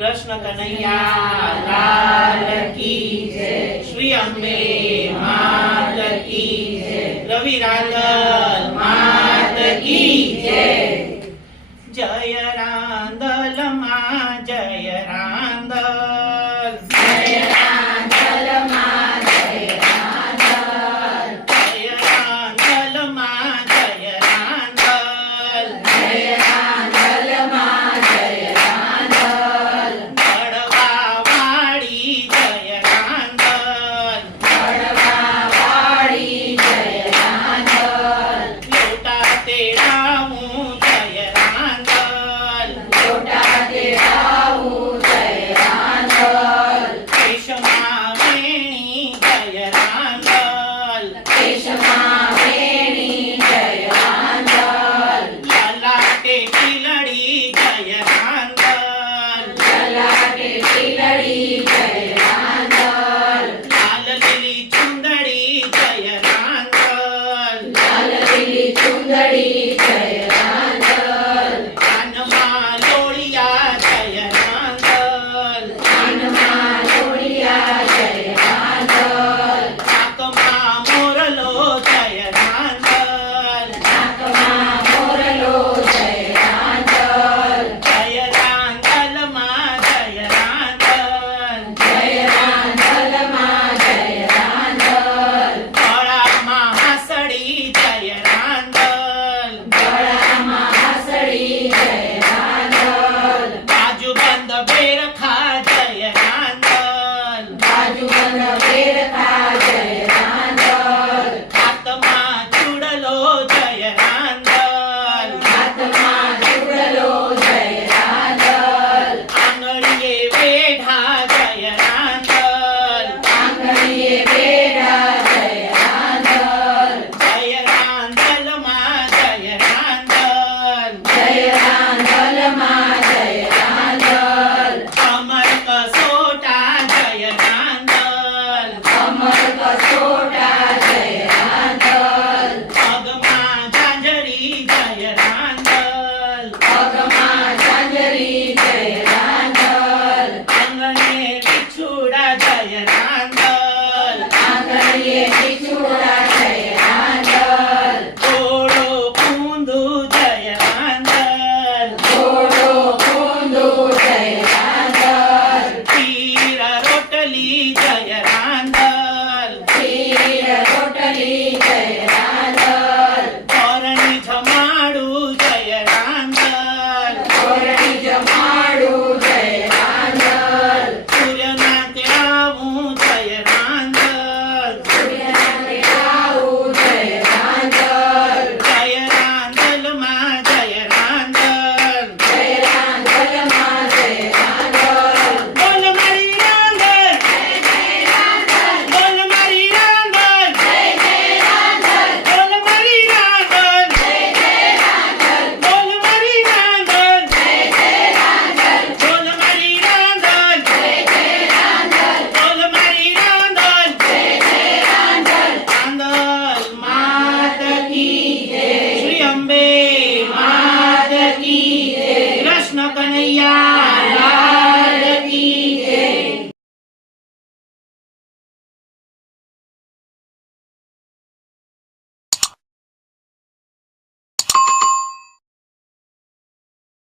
कृष्ण कन्हैया। श्री अम्बे मात की जय। रवि जय। जय रांदल जय रांदल। Yeah.